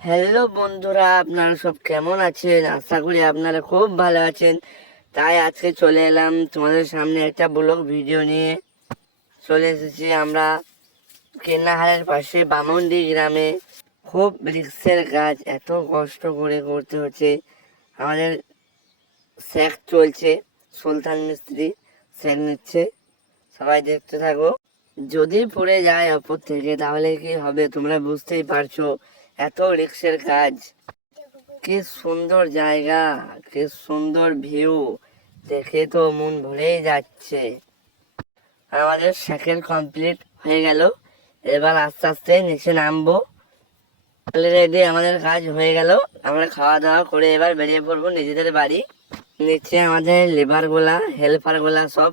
Hello বন্ধুরা, আপনারা সব কেমন আছেন? আশা করি আপনারা খুব ভালো আছেন। তাই আজকে চলে এলাম তোমাদের সামনে একটা ব্লগ ভিডিও নিয়ে। চলে এসেছি আমরা কেন্নাহারের পাশে বামন্ডি গ্রামে। খুব রিক্সের কাজ, এত কষ্ট করে করতে হচ্ছে। আমাদের সেক চলছে, সুলতান মিস্ত্রি সেক নিচ্ছে। সবাই দেখতে থাকো। যদি পড়ে যায় ওপর থেকে তাহলে কি হবে তোমরা বুঝতেই পারছো। এত রিক্সের কাজ। কি সুন্দর জায়গা, কি সুন্দর ভিউ, দেখে তো মন ভরেই যাচ্ছে। আমাদের সাইকেল কমপ্লিট হয়ে গেল। এবার আস্তে আস্তে নিচে নামবো। অলরেডি আমাদের কাজ হয়ে গেল। আমরা খাওয়া দাওয়া করে এবার বেরিয়ে পড়বো নিজেদের বাড়ি। নিচে আমাদের লেবার গুলা, হেল্পার গুলা সব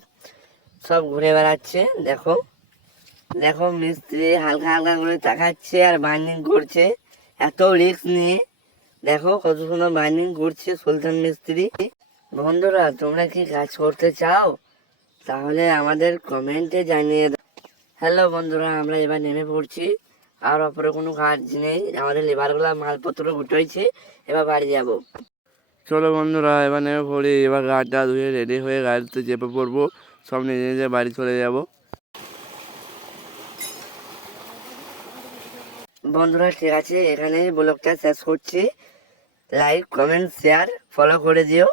সব ঘুরে বেড়াচ্ছে। দেখো দেখো, মিস্ত্রি হালকা হালকা করে তাকাচ্ছে আর বাইন্ডিং করছে, এত রিস্ক নিয়ে। দেখো কত সুন্দর বাইন্ডিং করছে সুলতান মিস্ত্রি। বন্ধুরা, তোমরা কি কাজ করতে চাও? তাহলে আমাদের কমেন্টে জানিয়ে দাও। হ্যালো বন্ধুরা, আমরা এবার নেমে পড়ছি। আর অপরে কোনো কাজ নেই, আমাদের লেবারগুলা মালপত্র গুটাইছে। এবার বাড়ি যাব। চলো বন্ধুরা, এবার নেমে পড়ি। এবার গাড়িটা ধুয়ে রেডি হয়ে গাড়িতে চেপে পড়বো। সব নিজে নিজে বাড়ি চলে যাব। বন্ধুরা ঠিক আছে, এখানে ব্লগটা শেষ করছি। লাইক, কমেন্ট, শেয়ার, ফলো করে দিও।